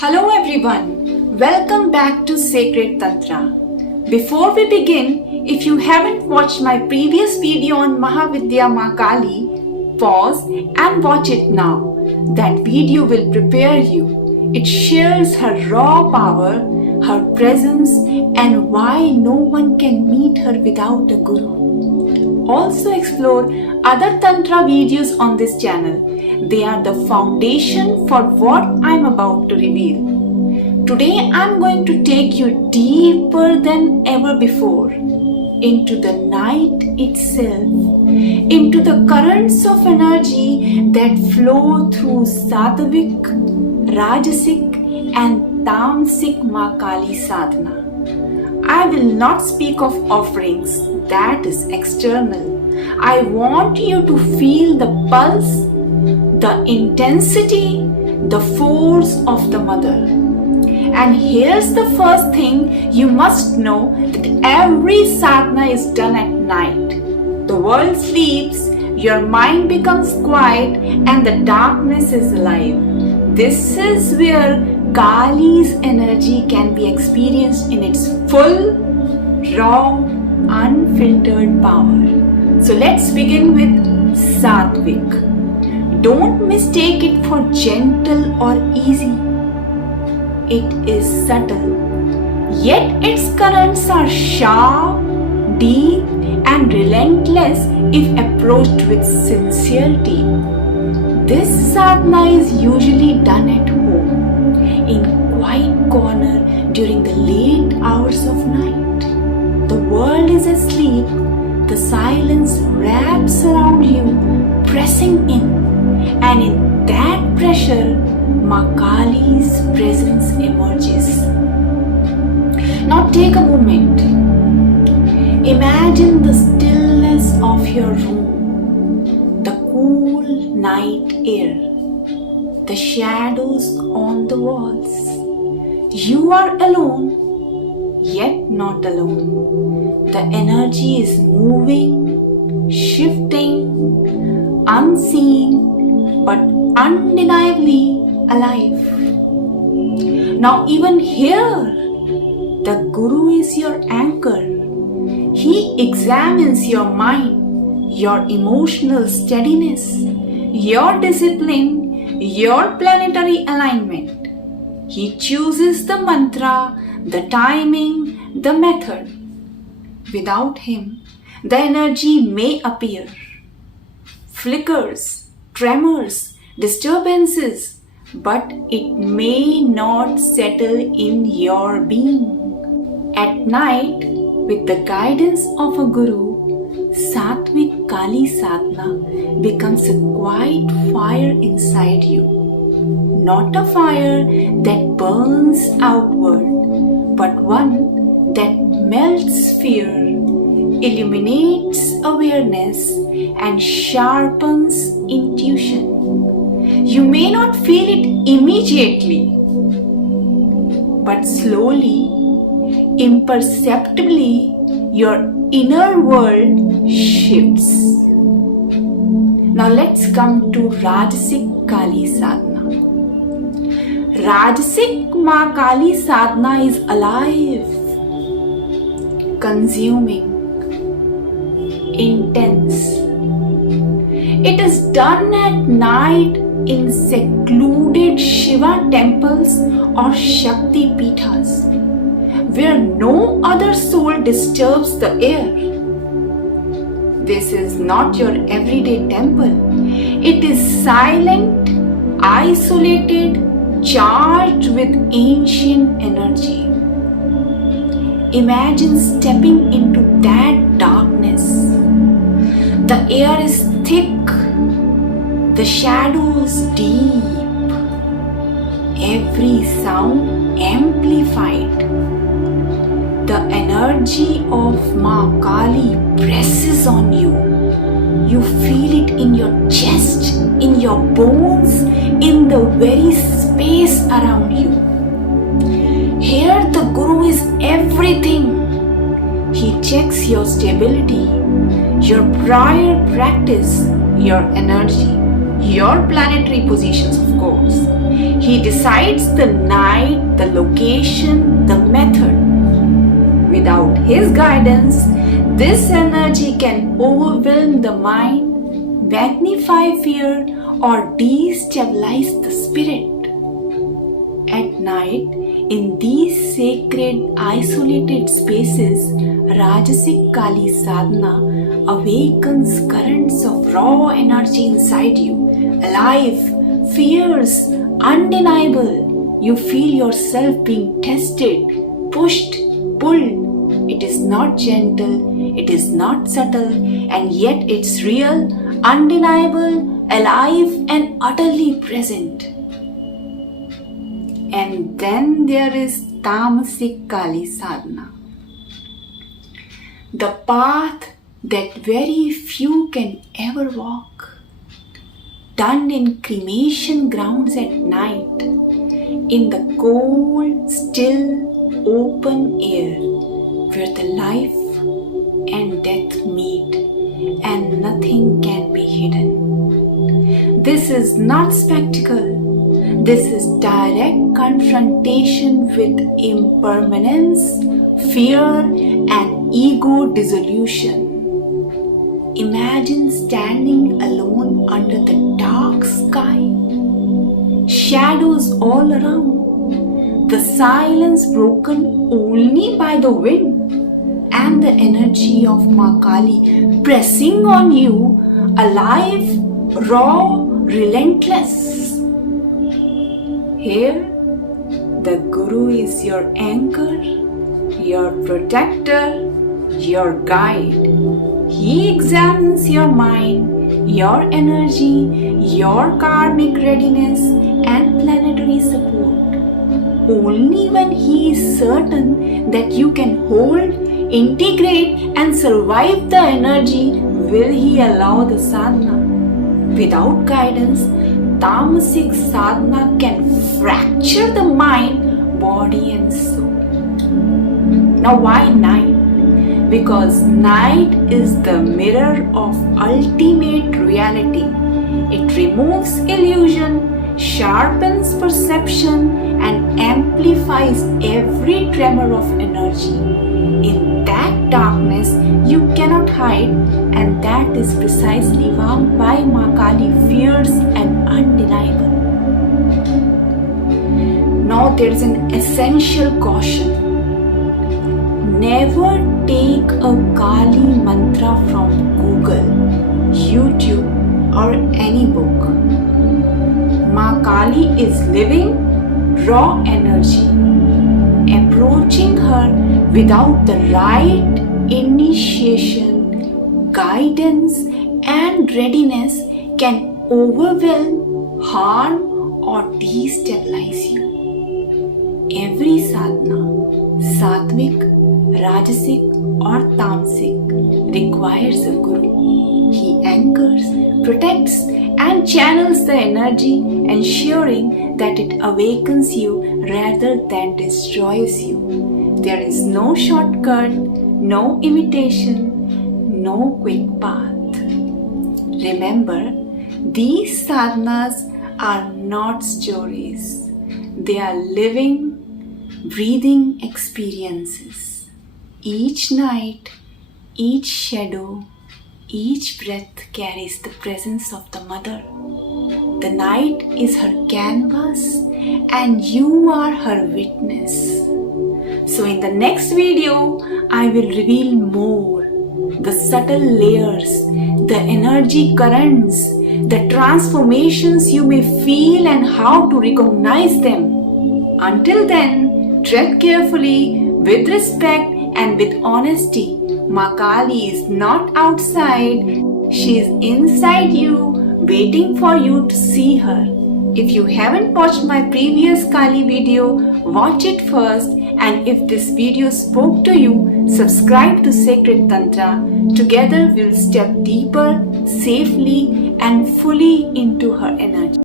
Hello everyone, welcome back to Sacred Tantra. Before we begin, if you haven't watched my previous video on Mahavidya Ma Kali, pause and watch it now. That video will prepare you. It shares her raw power, her presence, and why no one can meet her without a guru. Also explore other Tantra videos on this channel. They are the foundation for what I'm about to reveal. Today I'm going to take you deeper than ever before into the night itself, into the currents of energy that flow through Sattvic, Rajasic and Tamasic Ma Kali sadhana. I will not speak of offerings, that is external. I want you to feel the pulse, the intensity, the force of the mother. And here's the first thing you must know, that every sadhana is done at night. The world sleeps, your mind becomes quiet, and the darkness is alive. This is where Kali's energy can be experienced in its full, raw, unfiltered power. So let's begin with Sattvic. Don't mistake it for gentle or easy. It is subtle, yet its currents are sharp, deep, and relentless if approached with sincerity. This sadhana is usually done at home, in quiet corner during the late hours of night. The world is asleep, the silence wraps around you, pressing in, and in that pressure, Ma Kali's presence emerges. Now take a moment. Imagine the stillness of your room, the cool night air, the shadows on the walls. You are alone, yet not alone. The energy is moving, shifting, unseen, but undeniably alive. Now even here, the Guru is your anchor. He examines your mind, your emotional steadiness, your discipline, your planetary alignment. He chooses the mantra, the timing, the method. Without him, the energy may appear. Flickers, tremors, disturbances, but it may not settle in your being. At night, with the guidance of a guru, Sattvic Kali sadhana becomes a quiet fire inside you. Not a fire that burns outward, but one that melts fear, illuminates awareness, and sharpens intuition. You may not feel it immediately, but slowly, imperceptibly, your inner world shifts. Now let's come to Rajasic Kali sadhana. Rajasic Ma Kali sadhana is alive, consuming, intense. It is done at night in secluded Shiva temples or Shakti Pithas, where no other soul disturbs the air. This is not your everyday temple. It is silent, isolated, charged with ancient energy. Imagine stepping into that darkness. The air is thick, the shadows deep, every sound amplified. The energy of Ma Kali presses on you. You feel it in your chest, in your bones, in the very space around you. Here the Guru is everything. He checks your stability, your prior practice, your energy. your planetary positions, of course. He decides the night, the location, the method. Without his guidance, this energy can overwhelm the mind, magnify fear, or destabilize the spirit. At night, in these sacred, isolated spaces, Rajasic Kali Sadhana awakens currents of raw energy inside you, alive, fierce, undeniable. You feel yourself being tested, pushed, pulled. It is not gentle, it is not subtle, and yet it's real, undeniable, alive, and utterly present. And then there is Tamasic Kali Sadhana, the path that very few can ever walk, done in cremation grounds at night, in the cold, still, open air, where the life and death meet and nothing can be hidden. This is not spectacle. This is direct confrontation with impermanence, fear, and ego dissolution. Imagine standing alone under the dark sky, shadows all around, the silence broken only by the wind, and the energy of Ma Kali pressing on you, alive, raw, relentless. Here, the Guru is your anchor, your protector, your guide. He examines your mind, your energy, your karmic readiness, and planetary support. Only when he is certain that you can hold, integrate, and survive the energy will he allow the sadhana. Without guidance, Tamasic sadhana can fracture the mind, body, and soul. Now, why night? Because night is the mirror of ultimate reality. It removes illusion, sharpens perception, and amplifies every tremor of energy. In that darkness, you cannot hide, and that is precisely why Ma Kali fierce and undeniable. Now there is an essential caution. Never take a Kali mantra from Google, YouTube, or any book. Ma Kali is living, raw energy. Approaching her without the right initiation, guidance, and readiness can overwhelm, harm, or destabilize you. Every sadhana, sattvic, rajasic, or tamasic, requires a guru. He anchors, protects, and channels the energy, ensuring that it awakens you rather than destroys you. There is no shortcut, no imitation, no quick path. Remember, these sadhanas are not stories. They are living, breathing experiences. Each night, each shadow, each breath carries the presence of the Mother. The night is her canvas and you are her witness. So in the next video, I will reveal more, the subtle layers, the energy currents, the transformations you may feel and how to recognize them. Until then, tread carefully, with respect and with honesty. Ma Kali is not outside, she is inside you, waiting for you to see her. If you haven't watched my previous Kali video, watch it first, and if this video spoke to you, subscribe to Sacred Tantra. Together we'll step deeper, safely and fully into her energy.